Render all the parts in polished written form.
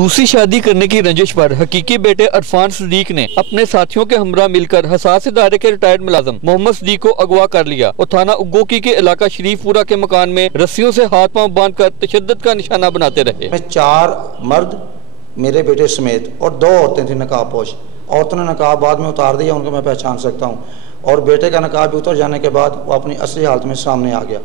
दूसरी शादी करने की रंजिश पर हकीकी बेटे अरफान सदीक ने अपने साथियों के हमरा मिलकर हसास इदारे के रिटायर्ड मुलाजिम मोहम्मद सदीक को अगवा कर लिया और थाना उग्गोकी के इलाका शरीफपुरा के मकान में रस्सियों से हाथ पांव बांधकर तशद्दुद का निशाना बनाते रहे। 4 मर्द मेरे बेटे समेत और 2 औरतें थी नकाबपोश। औरतों ने नकाब बाद में उतार दिया, उनको मैं पहचान सकता हूँ, और बेटे का नकाब उतर जाने के बाद वो अपनी असली हालत में सामने आ गया,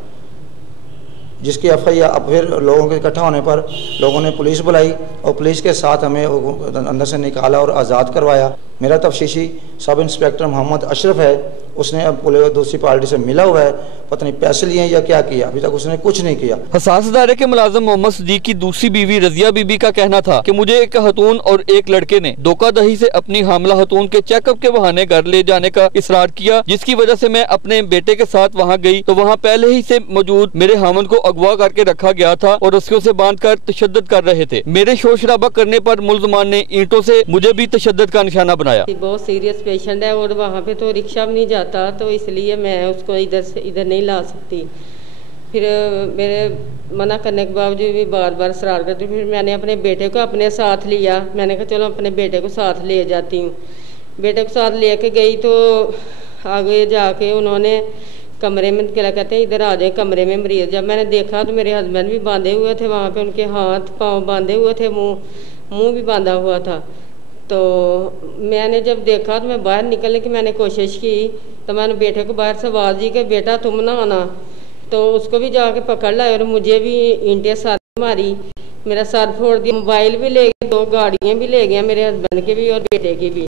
जिसकी FIR फिर लोगों के इकट्ठा होने पर लोगों ने पुलिस बुलाई और पुलिस के साथ हमें अंदर से निकाला और आज़ाद करवाया। मेरा तफ्तीशी सब इंस्पेक्टर मोहम्मद अशरफ है, उसने अब पुलिस दूसरी पार्टी से मिला हुआ है, पता नहीं पैसे लिए या क्या किया, अभी तक उसने कुछ नहीं किया। हसास इदारे के मुलाजिम मोहम्मद सदीक की दूसरी बीवी रजिया बीबी का कहना था कि मुझे एक खतून और एक लड़के ने धोखाधड़ी से अपनी हामला खतून के चेकअप के बहाने घर ले जाने का इसरार किया, जिसकी वजह से मैं अपने बेटे के साथ वहाँ गई तो वहाँ पहले ही से मौजूद मेरे हामन को अगवा करके रखा गया था और रस्सियों से बांधकर तशद्दुद कर रहे थे। मेरे शोर शराबा करने पर मुल्ज़मान ने ईंटों से मुझे भी तशद्दुद का निशाना बनाया। बहुत सीरियस पेशेंट है और वहाँ पे तो रिक्शा भी नहीं जाता, तो इसलिए मैं उसको इधर से इधर नहीं ला सकती। फिर मेरे मना करने के बावजूद भी बार बार इसरार करती। फिर मैंने अपने बेटे को अपने साथ लिया, मैंने कहा चलो अपने बेटे को साथ ले जाती हूँ। बेटे को साथ लेके गई तो आगे जाके उन्होंने कमरे में कहते हैं इधर आ जाए कमरे में मरीज। जब मैंने देखा तो मेरे हस्बैंड भी बांधे हुए थे वहाँ पे, उनके हाथ पाँव बांधे हुए थे, मुंह भी बांधा हुआ था। तो मैंने जब देखा तो मैं बाहर निकलने की मैंने कोशिश की, तो मैंने बेटे को बाहर से आवाज़ दी कि बेटा तुम ना आना, तो उसको भी जाके पकड़ लाया और मुझे भी ईंटें सर मारी, मेरा सर फोड़ दिया, मोबाइल भी ले गए, 2 गाड़ियाँ भी ले गए मेरे हस्बैंड के भी और बेटे की भी,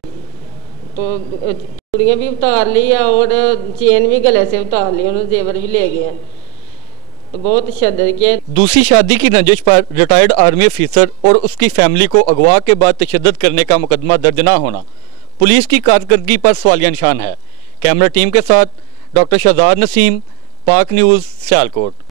तो चूड़ियाँ भी उतार ली और चेन भी गले से उतार ली, उन्होंने जेवर भी ले गए, तो बहुत तशद्दुद किया। दूसरी शादी की रंजिश पर रिटायर्ड आर्मी अफसर और उसकी फैमिली को अगवा के बाद तशद्दुद करने का मुकदमा दर्ज न होना पुलिस की कारकर्दगी पर सवालिया निशान है। कैमरा टीम के साथ डॉक्टर शहजाद नसीम, पाक न्यूज़, सियालकोट।